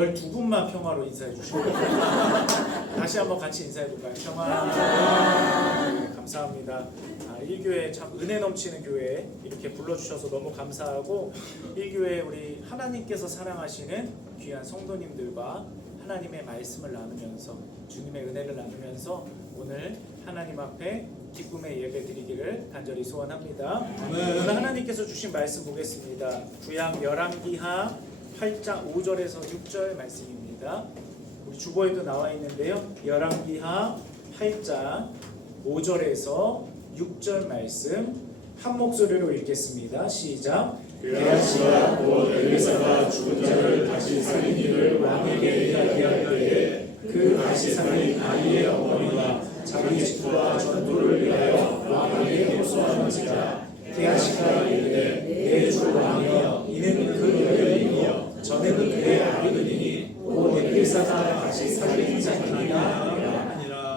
12분만 평화로 인사해 주시고 다시 한번 같이 인사해 볼까요? 평화. 네, 감사합니다. 1교회 참 은혜 넘치는 교회 이렇게 불러주셔서 너무 감사하고 1교회 우리 하나님께서 사랑하시는 귀한 성도님들과 하나님의 말씀을 나누면서 주님의 은혜를 나누면서 오늘 하나님 앞에 기쁨의 예배 드리기를 간절히 소원합니다. 오늘 하나님께서 주신 말씀 보겠습니다. 구약 열왕기하 8장 5절에서 6절 말씀입니다. 우리 주보에도 나와 있는데요. 열왕기하 8장 5절에서 6절 말씀 한 목소리로 읽겠습니다. 시작. 게하시가 곧 엘리사가 죽은 자를 다시 살린 일을 왕에게 이야기할 때에 그 다시 살린 아이의 어머니가 자기 집과 전토를 위하여 왕에게 호소하는지라. 게하시가 이르되 내 주 왕이여 이는 그 여인이요 전에는 그의 아비들이니 곧 엘리사가 다시 살린 자니라.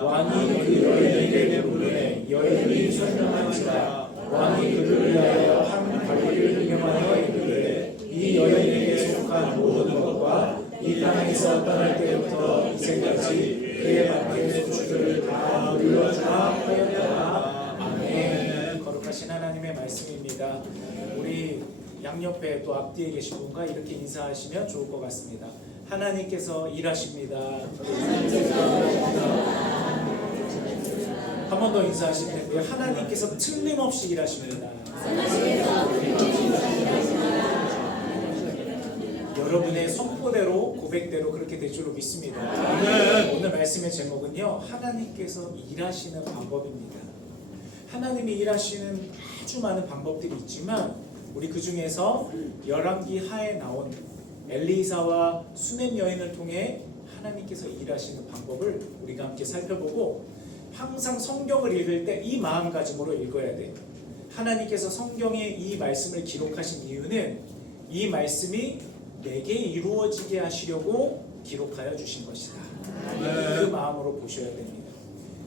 왕이 그 여인에게 물으되 여인이 설명한지라. 왕이 그를 위하여 한 관리를 능명하여 이르되 이 여인에게 속한 모든 것과 이 땅에서 떠날 때부터 이제까지 그의 밖의 소주들을 다 물려주라 하였다. 아멘. 거룩하신 하나님의 말씀입니다. 우리 양옆에 또 앞뒤에 계신 분과 이렇게 인사하시면 좋을 것 같습니다. 하나님께서 일하십니다. 한 번 더 인사하시면 되고요. 하나님께서 틀림없이 일하십니다. 여러분의 선포대로 고백대로 그렇게 될 줄로 믿습니다. 오늘 말씀의 제목은요, 하나님께서 일하시는 방법입니다. 하나님이 일하시는 아주 많은 방법들이 있지만 우리 그 중에서 열왕기하에 나온 엘리사와 수넴 여인을 통해 하나님께서 일하시는 방법을 우리가 함께 살펴보고, 항상 성경을 읽을 때 이 마음가짐으로 읽어야 돼요. 하나님께서 성경에 이 말씀을 기록하신 이유는 이 말씀이 내게 이루어지게 하시려고 기록하여 주신 것이다. 그 마음으로 보셔야 됩니다.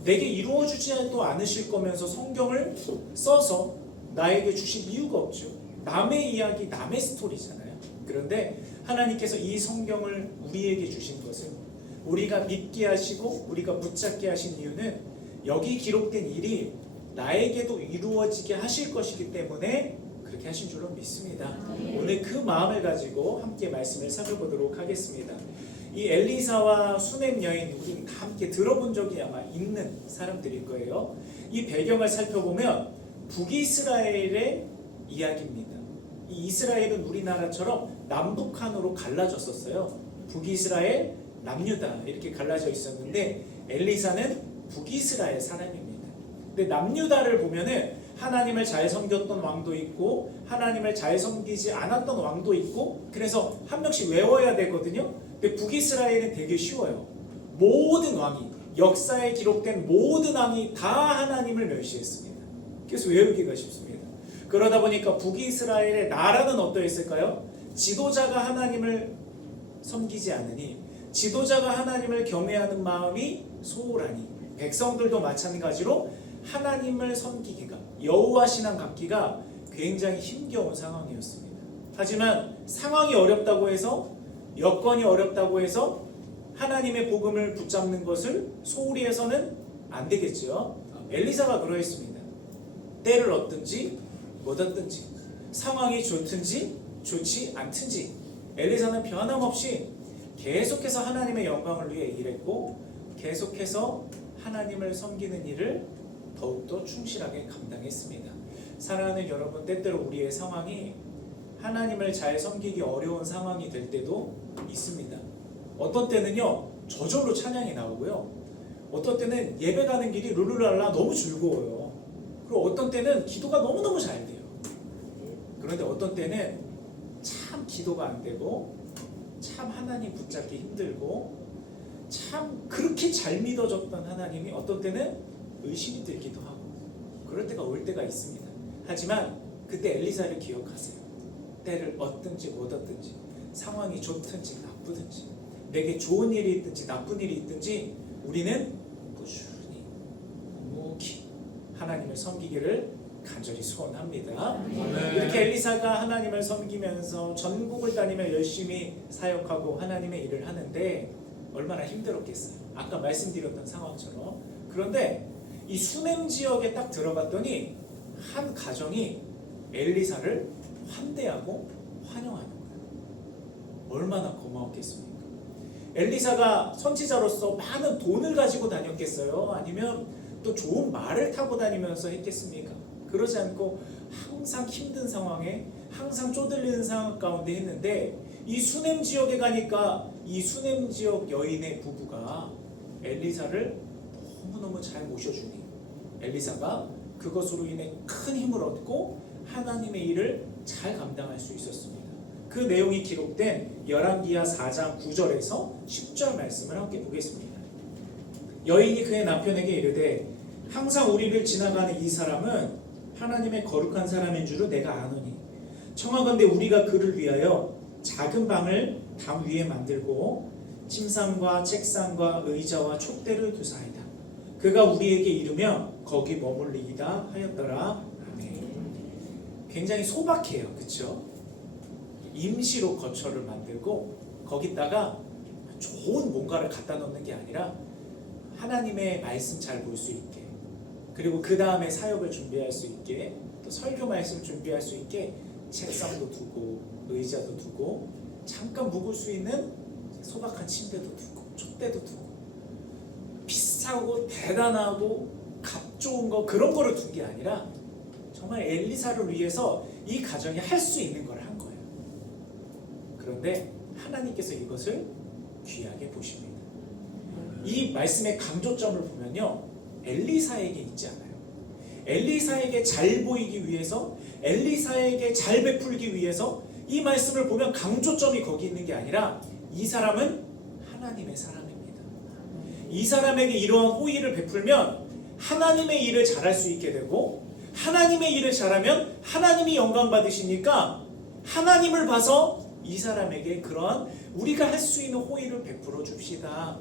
내게 이루어지지도 않으실 거면서 성경을 써서 나에게 주실 이유가 없죠. 남의 이야기, 남의 스토리잖아요. 그런데 하나님께서 이 성경을 우리에게 주신 것은 우리가 믿게 하시고 우리가 붙잡게 하신 이유는 여기 기록된 일이 나에게도 이루어지게 하실 것이기 때문에 그렇게 하신 줄로 믿습니다. 오늘 그 마음을 가지고 함께 말씀을 살펴보도록 하겠습니다. 이 엘리사와 수넴 여인, 우리 다 함께 들어본 적이 아마 있는 사람들일 거예요. 이 배경을 살펴보면 북이스라엘의 이야기입니다. 이 이스라엘은 우리나라처럼 남북한으로 갈라졌었어요. 북이스라엘, 남유다 이렇게 갈라져 있었는데 엘리사는 북이스라엘 사람입니다. 근데 남유다를 보면은 하나님을 잘 섬겼던 왕도 있고 하나님을 잘 섬기지 않았던 왕도 있고, 그래서 한 명씩 외워야 되거든요. 근데 북이스라엘은 되게 쉬워요. 모든 왕이, 역사에 기록된 모든 왕이 다 하나님을 멸시했습니다. 그래서 외우기가 쉽습니다. 그러다 보니까 북이스라엘의 나라는 어떠했을까요? 지도자가 하나님을 섬기지 않으니, 지도자가 하나님을 경외하는 마음이 소홀하니, 백성들도 마찬가지로 하나님을 섬기기가, 여호와 신앙 갖기가 굉장히 힘겨운 상황이었습니다. 하지만 상황이 어렵다고 해서, 여건이 어렵다고 해서 하나님의 복음을 붙잡는 것을 소홀히 해서는 안 되겠죠. 엘리사가 그러했습니다. 때를 얻든지 못 얻든지, 상황이 좋든지 좋지 않든지 엘리사는 변함없이 계속해서 하나님의 영광을 위해 일했고, 계속해서 하나님을 섬기는 일을 더욱더 충실하게 감당했습니다. 사랑하는 여러분, 때때로 우리의 상황이 하나님을 잘 섬기기 어려운 상황이 될 때도 있습니다. 어떤 때는요, 저절로 찬양이 나오고요. 어떤 때는 예배 가는 길이 룰루랄라 너무 즐거워요. 그리고 어떤 때는 기도가 너무너무 잘 돼요. 그런데 어떤 때는 참 기도가 안 되고, 참 하나님 붙잡기 힘들고, 참 그렇게 잘 믿어졌던 하나님이 어떤 때는 의심이 들기도 하고, 그럴 때가 올 때가 있습니다. 하지만 그때 엘리사를 기억하세요. 때를 얻든지 못 얻든지, 상황이 좋든지 나쁘든지, 내게 좋은 일이 있든지 나쁜 일이 있든지 우리는 꾸준히 묵묵히 하나님을 섬기기를 간절히 소원합니다. 이렇게 엘리사가 하나님을 섬기면서 전국을 다니며 열심히 사역하고 하나님의 일을 하는데 얼마나 힘들었겠어요. 아까 말씀드렸던 상황처럼. 그런데 이 수넴 지역에 딱 들어갔더니 한 가정이 엘리사를 환대하고 환영하는 거예요. 얼마나 고마웠겠습니까? 엘리사가 선지자로서 많은 돈을 가지고 다녔겠어요? 아니면 또 좋은 말을 타고 다니면서 했겠습니까? 그러지 않고 항상 힘든 상황에 항상 쪼들리는 상황 가운데 했는데 이 수넴 지역에 가니까 이 수넴 지역 여인의 부부가 엘리사를 너무너무 잘 모셔주니 엘리사가 그것으로 인해 큰 힘을 얻고 하나님의 일을 잘 감당할 수 있었습니다. 그 내용이 기록된 열왕기하 4장 9절에서 10절 말씀을 함께 보겠습니다. 여인이 그의 남편에게 이르되 항상 우리를 지나가는 이 사람은 하나님의 거룩한 사람인 줄을 내가 아노니 청하건대 우리가 그를 위하여 작은 방을 담 위에 만들고 침상과 책상과 의자와 촛대를 두사이다. 그가 우리에게 이르면 거기 머물리이다 하였더라. 아멘. 굉장히 소박해요. 그렇죠? 임시로 거처를 만들고 거기다가 좋은 뭔가를 갖다 놓는 게 아니라 하나님의 말씀 잘 볼 수 있게, 그리고 그 다음에 사역을 준비할 수 있게, 또 설교 말씀 준비할 수 있게 책상도 두고 의자도 두고 잠깐 묵을 수 있는 소박한 침대도 두고 촛대도 두고 비싸고 대단하고 값 좋은 거 그런 거를 둔 게 아니라 정말 엘리사를 위해서 이 가정이 할 수 있는 걸 한 거예요. 그런데 하나님께서 이것을 귀하게 보십니다. 이 말씀의 강조점을 보면요, 엘리사에게 있지 않아요. 엘리사에게 잘 보이기 위해서, 엘리사에게 잘 베풀기 위해서 이 말씀을 보면 강조점이 거기 있는 게 아니라 이 사람은 하나님의 사람입니다. 이 사람에게 이러한 호의를 베풀면 하나님의 일을 잘할 수 있게 되고, 하나님의 일을 잘하면 하나님이 영광 받으시니까 하나님을 봐서 이 사람에게 그러한 우리가 할 수 있는 호의를 베풀어 줍시다,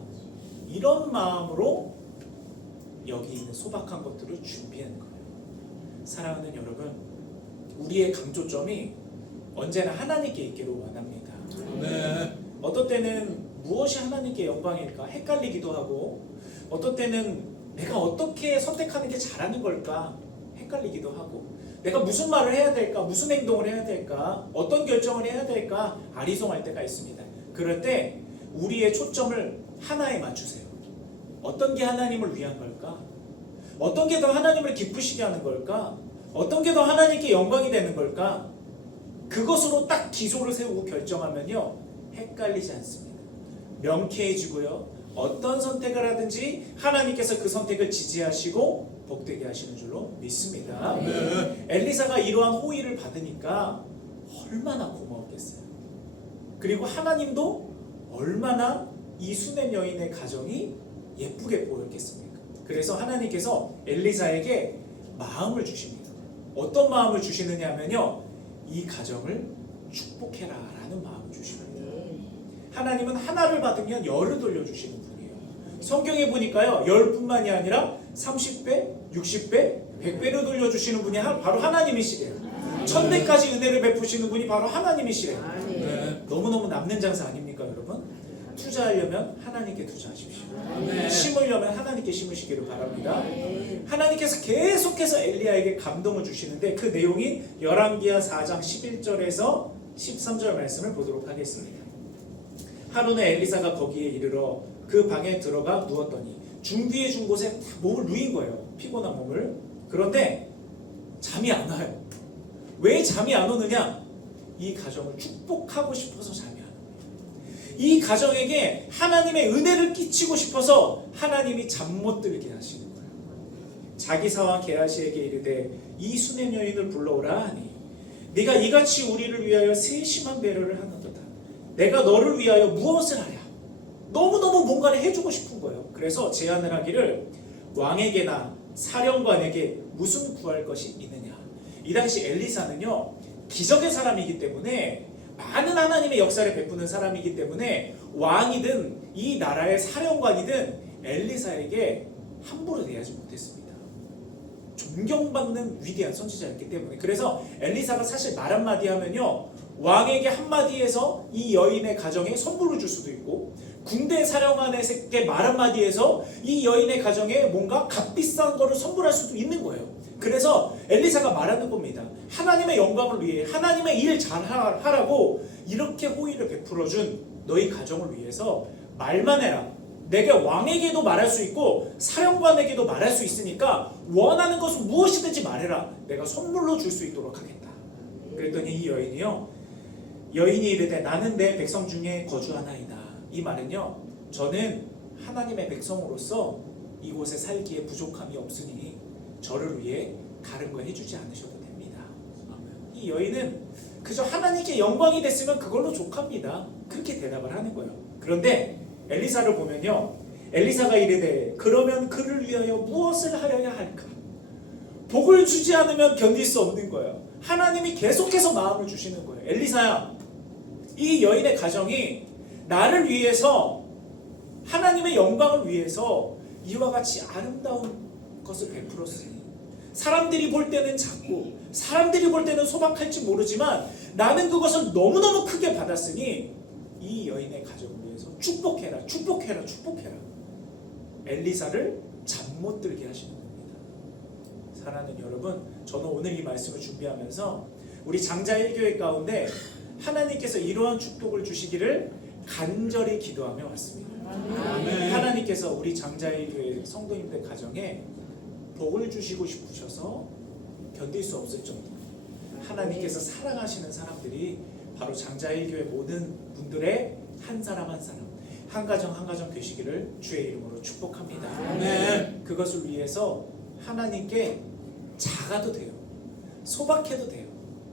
이런 마음으로 여기 있는 소박한 것들을 준비하는 거예요. 사랑하는 여러분, 우리의 강조점이 언제나 하나님께 있기를 원합니다. 네. 어떤 때는 무엇이 하나님께 영광일까 헷갈리기도 하고, 어떤 때는 내가 어떻게 선택하는 게 잘하는 걸까 헷갈리기도 하고, 내가 무슨 말을 해야 될까, 무슨 행동을 해야 될까, 어떤 결정을 해야 될까 아리송할 때가 있습니다. 그럴 때 우리의 초점을 하나에 맞추세요. 어떤 게 하나님을 위한 걸까? 어떤 게 더 하나님을 기쁘시게 하는 걸까? 어떤 게 더 하나님께 영광이 되는 걸까? 그것으로 딱 기소를 세우고 결정하면요, 헷갈리지 않습니다. 명쾌해지고요, 어떤 선택을 하든지 하나님께서 그 선택을 지지하시고 복되게 하시는 줄로 믿습니다. 네. 엘리사가 이러한 호의를 받으니까 얼마나 고마웠겠어요. 그리고 하나님도 얼마나 이 수넴 여인의 가정이 예쁘게 보였겠습니까? 그래서 하나님께서 엘리사에게 마음을 주십니다. 어떤 마음을 주시느냐 하면요, 이 가정을 축복해라 라는 마음을 주십니다. 하나님은 하나를 받으면 열을 돌려주시는 분이에요. 성경에 보니까요, 열뿐만이 아니라 30배, 60배, 100배를 돌려주시는 분이 바로 하나님이시래요. 1000배까지 은혜를 베푸시는 분이 바로 하나님이시래요. 네. 너무너무 남는 장사 아닙니까 여러분? 투자하려면 하나님께 투자하십시오. 네. 심으려면 하나님께 심으시기를 바랍니다. 하나님께서 계속해서 엘리야에게 감동을 주시는데 그 내용이 열왕기하 4장 11절에서 13절 말씀을 보도록 하겠습니다. 하루는 엘리사가 거기에 이르러 그 방에 들어가 누웠더니 중기에 준 곳에 몸을 누인 거예요. 피곤한 몸을. 그런데 잠이 안 와요. 왜 잠이 안 오느냐? 이 가정을 축복하고 싶어서 잠이 안 와요. 이 가정에게 하나님의 은혜를 끼치고 싶어서 하나님이 잠 못 들게 하시는 거예요. 자기사와 게하시에게 이르되 이 수넴 여인을 불러오라 하니 네가 이같이 우리를 위하여 세심한 배려를 하는도다. 내가 너를 위하여 무엇을 하랴? 너무너무 뭔가를 해주고 싶은 거예요. 그래서 제안을 하기를 왕에게나 사령관에게 무슨 구할 것이 있느냐. 이 당시 엘리사는요, 기적의 사람이기 때문에, 많은 하나님의 역사를 베푸는 사람이기 때문에 왕이든 이 나라의 사령관이든 엘리사에게 함부로 대하지 못했습니다. 존경받는 위대한 선지자였기 때문에, 그래서 엘리사가 사실 말 한마디 하면요 왕에게 한마디에서 이 여인의 가정에 선물을 줄 수도 있고, 군대 사령관에게 말 한마디에서 이 여인의 가정에 뭔가 값비싼 거를 선물할 수도 있는 거예요. 그래서 엘리사가 말하는 겁니다. 하나님의 영광을 위해, 하나님의 일 잘하라고 이렇게 호의를 베풀어준 너희 가정을 위해서 말만 해라. 내가 왕에게도 말할 수 있고 사령관에게도 말할 수 있으니까 원하는 것은 무엇이든지 말해라. 내가 선물로 줄 수 있도록 하겠다. 그랬더니 이 여인이 이르되 나는 내 백성 중에 거주하나이다. 이 말은요, 저는 하나님의 백성으로서 이곳에 살기에 부족함이 없으니 저를 위해 다른 거 해주지 않으셔도 됩니다. 이 여인은 그저 하나님께 영광이 됐으면 그걸로 족합니다. 그렇게 대답을 하는 거예요. 그런데 엘리사를 보면요, 엘리사가 이르되 그러면 그를 위하여 무엇을 하여야 할까? 복을 주지 않으면 견딜 수 없는 거예요. 하나님이 계속해서 마음을 주시는 거예요. 엘리사야, 이 여인의 가정이 나를 위해서, 하나님의 영광을 위해서 이와 같이 아름다운 것을 베풀었으니, 사람들이 볼 때는 작고 사람들이 볼 때는 소박할지 모르지만 나는 그것을 너무너무 크게 받았으니 이 여인의 가정을 위해서 축복해라. 엘리사를 잠 못 들게 하시는 겁니다. 사랑하는 여러분, 저는 오늘 이 말씀을 준비하면서 우리 장자 1교회 가운데 하나님께서 이러한 축복을 주시기를 간절히 기도하며 왔습니다. 아멘. 하나님께서 우리 장자 1교회 성도님들 가정에 복을 주시고 싶으셔서 견딜 수 없을 정도, 하나님께서 사랑하시는 사람들이 바로 장자 1교회 모든 분들의 한 사람 한 사람, 한 가정 한 가정 되시기를 주의 이름으로 축복합니다. 아멘. 그것을 위해서 하나님께 작아도 돼요, 소박해도 돼요,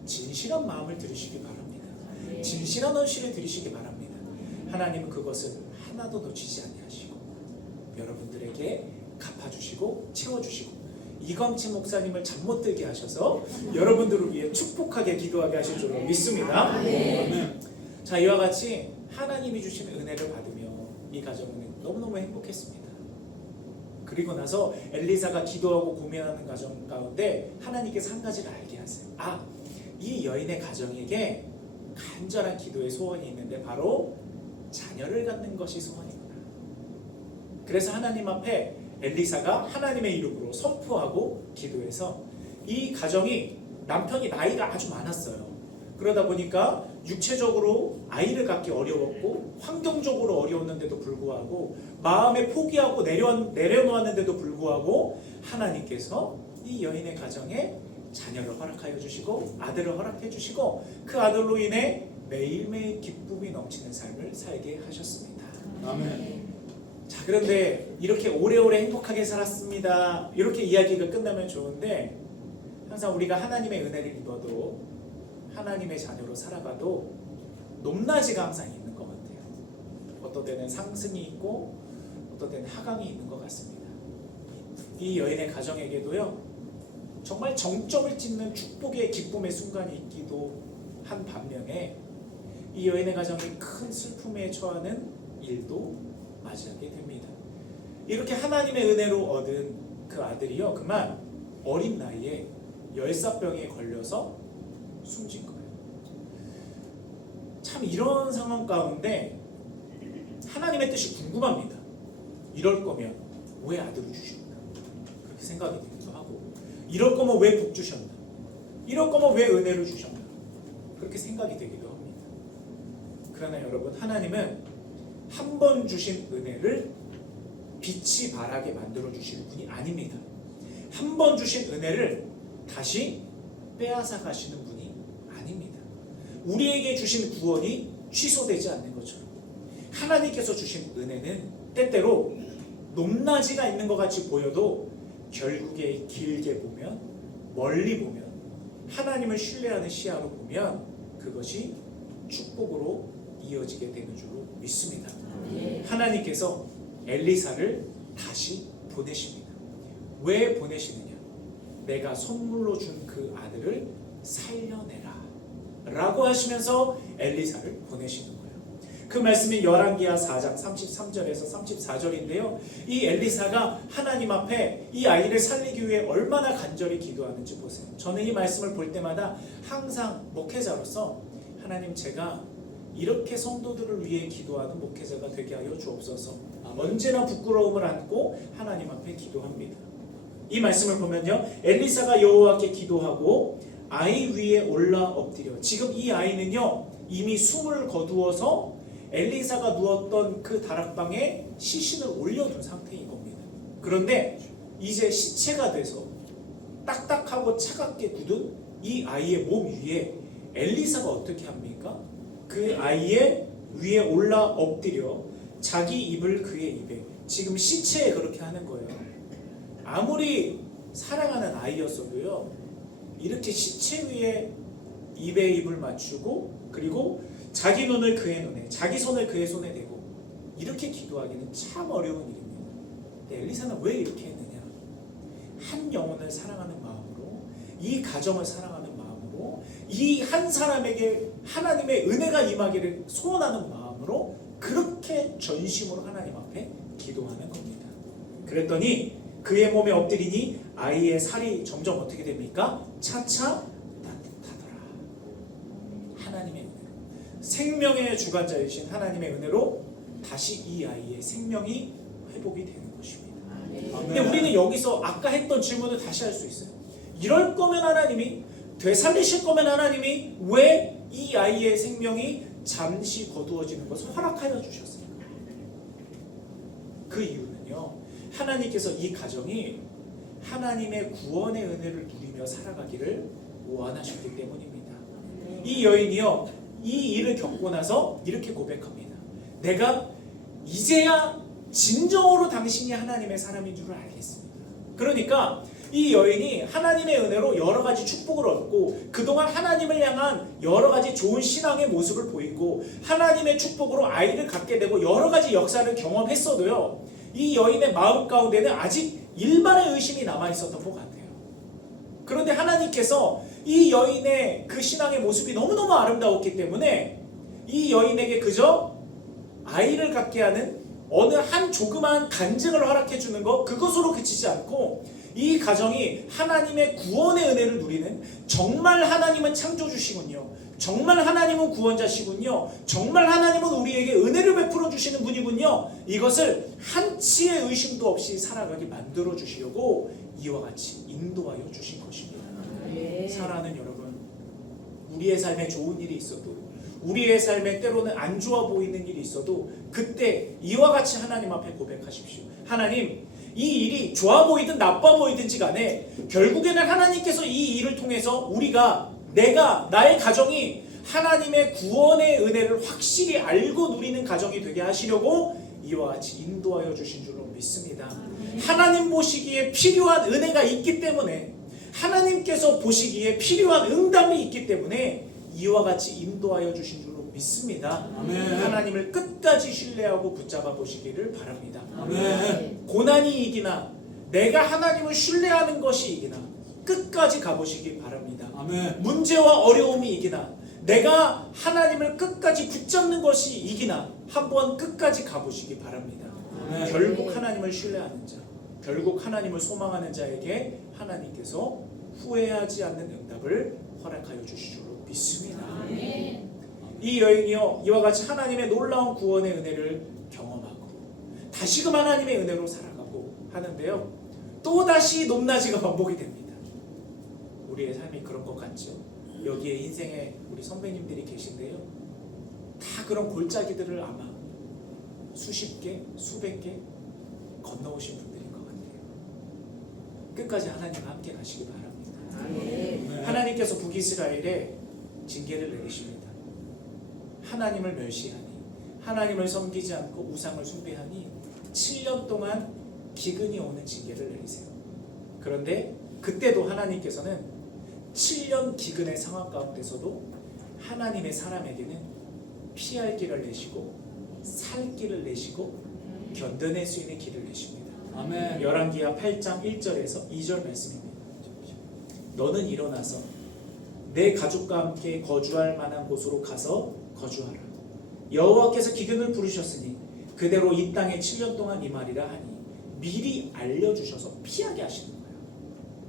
진실한 마음을 들이시기 바랍니다. 진실한 헌신을 드리시기 바랍니다. 하나님은 그것을 하나도 놓치지 아니하시고 여러분들에게 갚아주시고 채워주시고 이광치 목사님을 잠 못 들게 하셔서 여러분들을 위해 축복하게 기도하게 하실 줄로 믿습니다. 아멘. 자, 이와 같이 하나님이 주시는 은혜를 받으며 이 가정은 너무너무 행복했습니다. 그리고 나서 엘리사가 기도하고 고민하는 가정 가운데 하나님께서 한 가지를 알게 하세요. 이 여인의 가정에게 간절한 기도의 소원이 있는데 바로 자녀를 갖는 것이 소원이구나. 그래서 하나님 앞에 엘리사가 하나님의 이름으로 선포하고 기도해서 이 가정이, 남편이 나이가 아주 많았어요. 그러다 보니까 육체적으로 아이를 갖기 어려웠고 환경적으로 어려웠는데도 불구하고 마음에 포기하고 내려놓았는데도 불구하고 하나님께서 이 여인의 가정에 자녀를 허락하여 주시고 아들을 허락해 주시고 그 아들로 인해 매일매일 기쁨이 넘치는 삶을 살게 하셨습니다. 아멘. 자, 그런데 이렇게 오래오래 행복하게 살았습니다, 이렇게 이야기가 끝나면 좋은데, 항상 우리가 하나님의 은혜를 입어도 하나님의 자녀로 살아가도 높낮이가 항상 있는 것 같아요. 어떤 때는 상승이 있고 어떤 때는 하강이 있는 것 같습니다. 이 여인의 가정에게도요, 정말 정점을 찍는 축복의 기쁨의 순간이 있기도 한 반면에 이 여인의 가정이 큰 슬픔에 처하는 일도 맞이하게 됩니다. 이렇게 하나님의 은혜로 얻은 그 아들이요, 그만 어린 나이에 열사병에 걸려서 숨진 거예요. 참 이런 상황 가운데 하나님의 뜻이 궁금합니다. 이럴 거면 왜 아들을 주셨나, 그렇게 생각이 되기도 하고, 이럴 거면 왜 복 주셨나, 이럴 거면 왜 은혜를 주셨나, 그렇게 생각이 되기도 합니다. 그러나 여러분, 하나님은 한 번 주신 은혜를 빛이 바라게 만들어 주시는 분이 아닙니다. 한 번 주신 은혜를 다시 빼앗아 가시는 분이 아닙니다. 우리에게 주신 구원이 취소되지 않는 것처럼 하나님께서 주신 은혜는 때때로 높낮이가 있는 것 같이 보여도 결국에 길게 보면, 멀리 보면, 하나님을 신뢰하는 시야로 보면 그것이 축복으로 이어지게 되는 줄로 믿습니다. 하나님께서 엘리사를 다시 보내십니다. 왜 보내시느냐? 내가 선물로 준 그 아들을 살려내라 라고 하시면서 엘리사를 보내시는 거예요. 그 말씀이 열왕기하 4장 33절에서 34절인데요. 이 엘리사가 하나님 앞에 이 아이를 살리기 위해 얼마나 간절히 기도하는지 보세요. 저는 이 말씀을 볼 때마다 항상 목회자로서 하나님, 제가 이렇게 성도들을 위해 기도하는 목회자가 되게 하여 주옵소서. 언제나 부끄러움을 안고 하나님 앞에 기도합니다. 이 말씀을 보면요, 엘리사가 여호와께 기도하고 아이 위에 올라 엎드려. 지금 이 아이는요 이미 숨을 거두어서 엘리사가 누웠던 그 다락방에 시신을 올려둔 상태인 겁니다. 그런데 이제 시체가 돼서 딱딱하고 차갑게 굳은 이 아이의 몸 위에 엘리사가 어떻게 합니까? 그 아이의 위에 올라 엎드려 자기 입을 그의 입에, 지금 시체에 그렇게 하는 거예요. 아무리 사랑하는 아이였어도요, 이렇게 시체 위에 입에 입을 맞추고, 그리고 자기 눈을 그의 눈에, 자기 손을 그의 손에 대고 이렇게 기도하기는 참 어려운 일입니다. 근데 엘리사는 왜 이렇게 했느냐? 한 영혼을 사랑하는 마음으로, 이 가정을 사랑하는 마음으로, 이 한 사람에게 하나님의 은혜가 임하기를 소원하는 마음으로 그렇게 전심으로 하나님 앞에 기도하는 겁니다. 그랬더니 그의 몸에 엎드리니 아이의 살이 점점 어떻게 됩니까? 차차 따뜻하더라. 하나님의 은혜로, 생명의 주관자이신 하나님의 은혜로 다시 이 아이의 생명이 회복이 되는 것입니다. 근데 우리는 여기서 아까 했던 질문을 다시 할 수 있어요. 이럴 거면 하나님이, 되살리실 거면 하나님이 왜 이 아이의 생명이 잠시 거두어지는 것을 허락하여 주셨을까? 그 이유는요, 하나님께서 이 가정이 하나님의 구원의 은혜를 누리며 살아가기를 원하셨기 때문입니다. 이 여인이요, 이 일을 겪고 나서 이렇게 고백합니다. 내가 이제야 진정으로 당신이 하나님의 사람인 줄을 알겠습니다. 그러니까 이 여인이 하나님의 은혜로 여러 가지 축복을 얻고, 그동안 하나님을 향한 여러 가지 좋은 신앙의 모습을 보이고, 하나님의 축복으로 아이를 갖게 되고 여러 가지 역사를 경험했어도요, 이 여인의 마음 가운데는 아직 일반의 의심이 남아있었던 것 같아요. 그런데 하나님께서 이 여인의 그 신앙의 모습이 너무너무 아름다웠기 때문에 이 여인에게 그저 아이를 갖게 하는 어느 한 조그마한 간증을 허락해 주는 것, 그것으로 그치지 않고 이 가정이 하나님의 구원의 은혜를 누리는, 정말 하나님은 창조주시군요, 정말 하나님은 구원자시군요, 정말 하나님은 우리에게 은혜를 베풀어 주시는 분이군요, 이것을 한치의 의심도 없이 살아가게 만들어 주시려고 이와 같이 인도하여 주신 것입니다. 사랑하는 여러분, 우리의 삶에 좋은 일이 있어도, 우리의 삶에 때로는 안 좋아 보이는 일이 있어도 그때 이와 같이 하나님 앞에 고백하십시오. 하나님, 이 일이 좋아 보이든 나빠 보이든지 간에 결국에는 하나님께서 이 일을 통해서 우리가, 내가, 나의 가정이 하나님의 구원의 은혜를 확실히 알고 누리는 가정이 되게 하시려고 이와 같이 인도하여 주신 줄로 믿습니다. 하나님 보시기에 필요한 은혜가 있기 때문에, 하나님께서 보시기에 필요한 응답이 있기 때문에 이와 같이 인도하여 주신 줄로 믿습니다. 아멘. 하나님을 끝까지 신뢰하고 붙잡아 보시기를 바랍니다. 아멘. 고난이 이기나 내가 하나님을 신뢰하는 것이 이기나 끝까지 가보시기 바랍니다. 아멘. 문제와 어려움이 이기나 내가 하나님을 끝까지 붙잡는 것이 이기나 한번 끝까지 가보시기 바랍니다. 아멘. 결국 하나님을 신뢰하는 자, 결국 하나님을 소망하는 자에게 하나님께서 후회하지 않는 응답을 허락하여 주실 줄로 믿습니다. 이 여인이요, 이와 같이 하나님의 놀라운 구원의 은혜를 경험하고 다시금 하나님의 은혜로 살아가고 하는데요, 또다시 높낮이가 반복이 됩니다. 우리의 삶이 그런 것 같죠? 여기에 인생에 우리 선배님들이 계신데요, 다 그런 골짜기들을 아마 수십 개, 수백 개 건너오신 분들인 것 같아요. 끝까지 하나님과 함께 가시기 바랍니다. 하나님께서 북이스라엘에 징계를 내리십니다. 하나님을 멸시하니, 하나님을 섬기지 않고 우상을 숭배하니 7년 동안 기근이 오는 징계를 내리세요. 그런데 그때도 하나님께서는 7년 기근의 상황 가운데서도 하나님의 사람에게는 피할 길을 내시고 살 길을 내시고 견뎌낼 수 있는 길을 내십니다. 아멘. 열왕기하 8장 1절에서 2절 말씀입니다. 너는 일어나서 내 가족과 함께 거주할 만한 곳으로 가서 거주하라. 여호와께서 기근을 부르셨으니 그대로 이 땅에 7년 동안 임하리라 하니 미리 알려주셔서 피하게 하시는 거예요.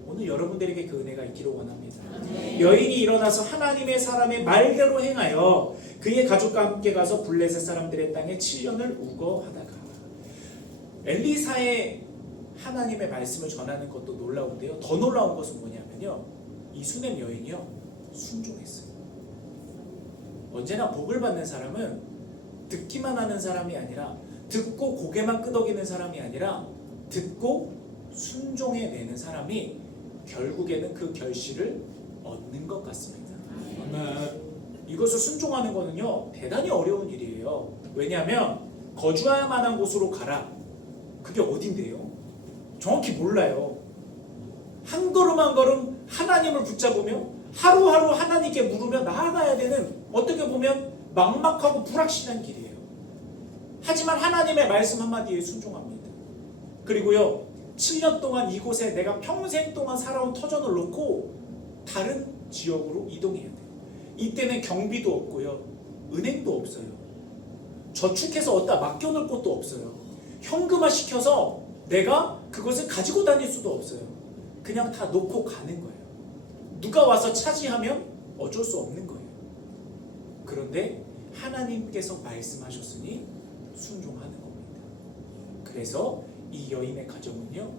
오늘 여러분들에게 그 은혜가 있기를 원합니다. 여인이 일어나서 하나님의 사람의 말대로 행하여 그의 가족과 함께 가서 블레셋 사람들의 땅에 7년을 우거하다가 엘리사의 하나님의 말씀을 전하는 것도 놀라운데요. 더 놀라운 것은 뭐냐면요. 이 수넴 여인이요. 순종했어요. 언제나 복을 받는 사람은 듣기만 하는 사람이 아니라 듣고 고개만 끄덕이는 사람이 아니라 듣고 순종해내는 사람이 결국에는 그 결실을 얻는 것 같습니다. 이것을 순종하는 거는요 대단히 어려운 일이에요. 왜냐하면 거주할 만한 곳으로 가라. 그게 어딘데요? 정확히 몰라요. 한 걸음 한 걸음 하나님을 붙잡으며 하루하루 하나님께 물으며 나아가야 되는 어떻게 보면 막막하고 불확실한 길이에요. 하지만 하나님의 말씀 한마디에 순종합니다. 그리고요 7년 동안 이곳에 내가 평생 동안 살아온 터전을 놓고 다른 지역으로 이동해야 돼요. 이때는 경비도 없고요 은행도 없어요. 저축해서 어디다 맡겨놓을 곳도 없어요. 현금화 시켜서 내가 그것을 가지고 다닐 수도 없어요. 그냥 다 놓고 가는 거예요. 누가 와서 차지하면 어쩔 수 없는 거예요. 그런데 하나님께서 말씀하셨으니 순종하는 겁니다. 그래서 이 여인의 가정은요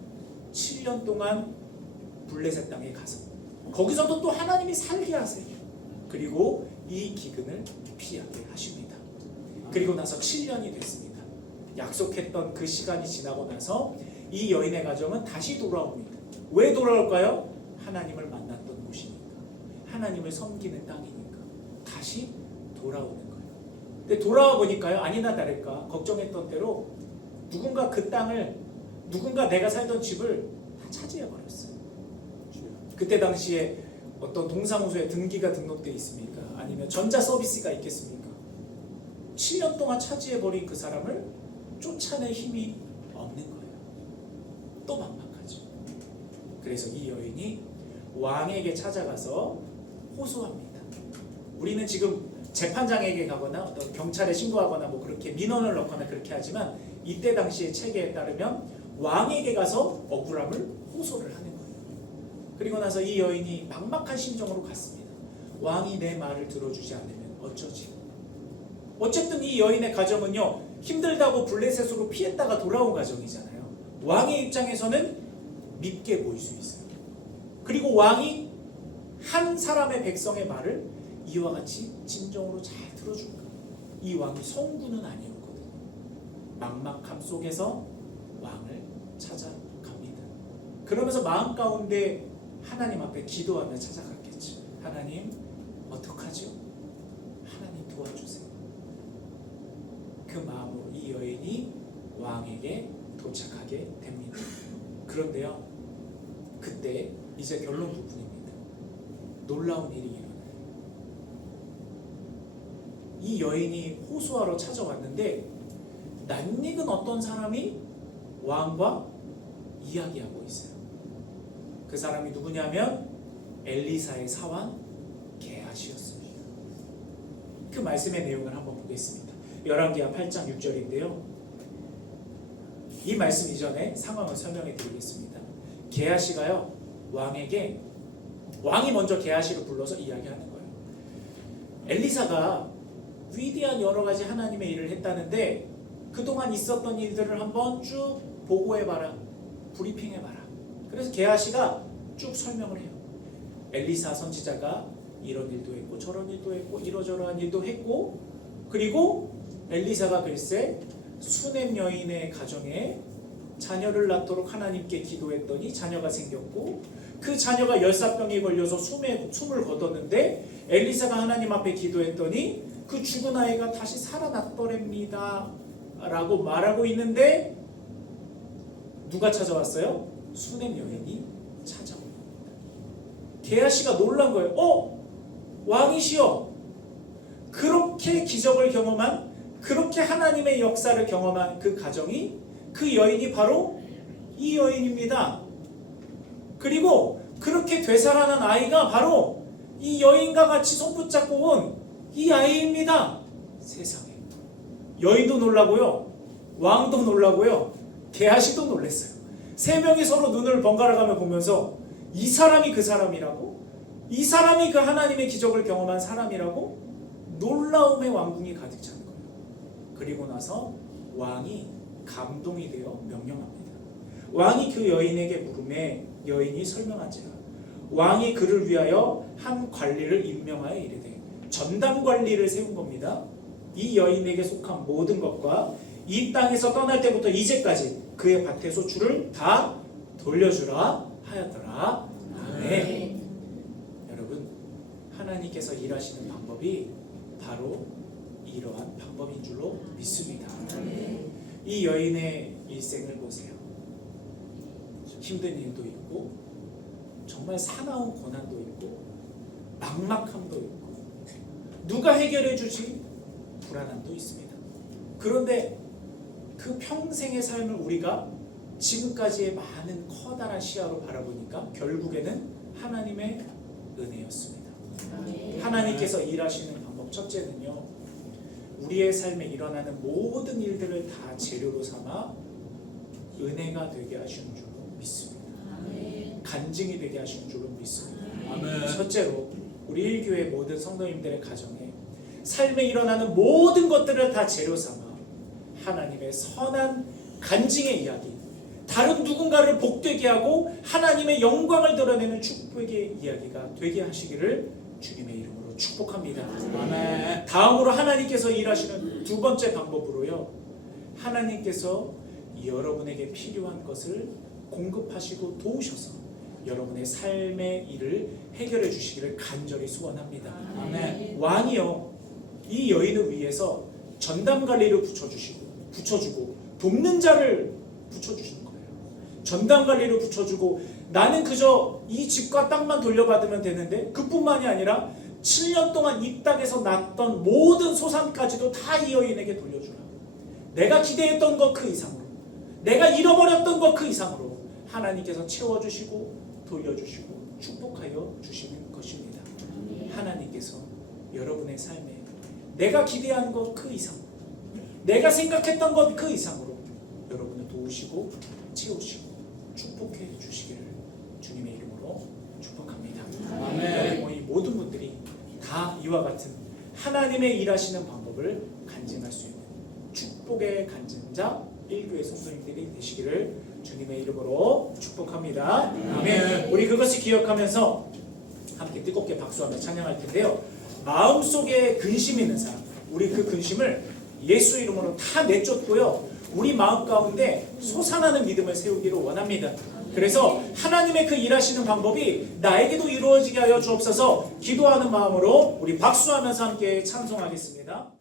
7년 동안 블레셋 땅에 가서 거기서도 또 하나님이 살게 하세요. 그리고 이 기근을 피하게 하십니다. 그리고 나서 7년이 됐습니다. 약속했던 그 시간이 지나고 나서 이 여인의 가정은 다시 돌아옵니다. 왜 돌아올까요? 하나님을 만났던 곳이니까, 하나님을 섬기는 땅이니까 다시 돌아오는 거예요. 근데 돌아와 보니까요 아니나 다를까 걱정했던 대로 누군가 그 땅을, 누군가 내가 살던 집을 다 차지해 버렸어요. 그때 당시에 어떤 동사무소에 등기가 등록되어 있습니까? 아니면 전자 서비스가 있겠습니까? 7년 동안 차지해 버린 그 사람을 쫓아낼 힘이 없는 거예요. 또 막막하죠. 그래서 이 여인이 왕에게 찾아가서 호소합니다. 우리는 지금 재판장에게 가거나 어떤 경찰에 신고하거나 뭐 그렇게 민원을 넣거나 그렇게 하지만 이때 당시의 체계에 따르면 왕에게 가서 억울함을 호소를 하는 거예요. 그리고 나서 이 여인이 막막한 심정으로 갔습니다. 왕이 내 말을 들어주지 않으면 어쩌지? 어쨌든 이 여인의 가정은요 힘들다고 블레셋으로 피했다가 돌아온 가정이잖아요. 왕의 입장에서는 밉게 보일 수 있어요. 그리고 왕이 한 사람의 백성의 말을 이와 같이 진정으로 잘 들어줄까? 이 왕이 성군은 아니었거든요. 막막함 속에서 왕을 찾아갑니다. 그러면서 마음 가운데 하나님 앞에 기도하며 찾아갔겠죠. 하나님 어떡하죠? 하나님 도와주세요. 그 마음으로 이 여인이 왕에게 도착하게 됩니다. 그런데요 그때 이제 결론 부분입니다. 놀라운 일이 일어나요. 이 여인이 호소하러 찾아왔는데 낯익은 어떤 사람이 왕과 이야기하고 있어요. 그 사람이 누구냐면 엘리사의 사환 게하시였습니다. 그 말씀의 내용을 한번 보겠습니다. 열왕기하 8장 6절인데요. 이 말씀 이전에 상황을 설명해 드리겠습니다. 게하시가요 왕에게, 왕이 먼저 게하시를 불러서 이야기하는 거예요. 엘리사가 위대한 여러 가지 하나님의 일을 했다는데 그동안 있었던 일들을 한번 쭉 보고해봐라, 브리핑해봐라. 그래서 게하시가 쭉 설명을 해요. 엘리사 선지자가 이런 일도 했고 저런 일도 했고 이러저러한 일도 했고, 그리고 엘리사가 글쎄 수넴 여인의 가정에 자녀를 낳도록 하나님께 기도했더니 자녀가 생겼고 그 자녀가 열사병에 걸려서 숨을 거뒀는데 엘리사가 하나님 앞에 기도했더니 그 죽은 아이가 다시 살아났더랍니다 라고 말하고 있는데 누가 찾아왔어요? 수넴 여인이 찾아옵니다. 게하시가 놀란 거예요. 왕이시여, 그렇게 기적을 경험한, 그렇게 하나님의 역사를 경험한 그 가정이, 그 여인이 바로 이 여인입니다. 그리고 그렇게 되살아난 아이가 바로 이 여인과 같이 손붙잡고 온 이 아이입니다. 세상에, 여인도 놀라고요, 왕도 놀라고요, 게하시도 놀랐어요. 세 명이 서로 눈을 번갈아가며 보면서 이 사람이 그 사람이라고? 이 사람이 그 하나님의 기적을 경험한 사람이라고? 놀라움의 왕궁이 가득 찬 거예요. 그리고 나서 왕이 감동이 되어 명령합니다. 왕이 그 여인에게 물음에 여인이 설명한지라 왕이 그를 위하여 한 관리를 임명하여 이르되, 전담 관리를 세운 겁니다. 이 여인에게 속한 모든 것과 이 땅에서 떠날 때부터 이제까지 그의 밭에서 주를 다 돌려주라 하였더라. 아멘. 여러분, 하나님께서 일하시는 방법이 바로 이러한 방법인 줄로 믿습니다. 이 여인의 일생을 보세요. 힘든 일도 있고 정말 사나운 고난도 있고 막막함도 있고 누가 해결해 주지? 불안함도 있습니다. 그런데 그 평생의 삶을 우리가 지금까지의 많은 커다란 시야로 바라보니까 결국에는 하나님의 은혜였습니다. 하나님께서 일하시는 방법 첫째는요, 우리의 삶에 일어나는 모든 일들을 다 재료로 삼아 은혜가 되게 하시는 줄로 믿습니다. 간증이 되게 하시는 줄로 믿습니다. 첫째로 우리 일교회 모든 성도님들의 가정에 삶에 일어나는 모든 것들을 다 재료 삼아 하나님의 선한 간증의 이야기, 다른 누군가를 복되게 하고 하나님의 영광을 드러내는 축복의 이야기가 되게 하시기를 주님의 이름으로 축복합니다. 아멘. 다음으로 하나님께서 일하시는 두 번째 방법으로요, 하나님께서 여러분에게 필요한 것을 공급하시고 도우셔서 여러분의 삶의 일을 해결해 주시기를 간절히 소원합니다. 아멘. 왕이요, 이 여인을 위해서 전담 관리를 붙여주고 돕는 자를 붙여주시는 거예요. 전담 관리를 붙여주고 나는 그저 이 집과 땅만 돌려받으면 되는데, 그뿐만이 아니라 7년 동안 이 땅에서 났던 모든 소산까지도 다 이 여인에게 돌려주라. 내가 기대했던 것 그 이상으로, 내가 잃어버렸던 것 그 이상으로 하나님께서 채워주시고 돌려주시고 축복하여 주시는 것입니다. 하나님께서 여러분의 삶에 내가 기대한 것 그 이상, 내가 생각했던 것 그 이상으로 여러분을 도우시고 채우시고 축복해 주시기를 주님의 이름으로 축복합니다. 아멘. 여기 모든 분들이 다 이와 같은 하나님의 일하시는 방법을 간증할 수 있는 축복의 간증자 일교회 성도님들이 되시기를 주님의 이름으로 축복합니다. 아멘. 우리 그것을 기억하면서 함께 뜨겁게 박수하며 찬양할 텐데요, 마음속에 근심 있는 사람, 우리 그 근심을 예수 이름으로 다 내쫓고요, 우리 마음 가운데 솟아나는 믿음을 세우기를 원합니다. 그래서 하나님의 그 일하시는 방법이 나에게도 이루어지게 하여 주옵소서. 기도하는 마음으로 우리 박수하면서 함께 찬송하겠습니다.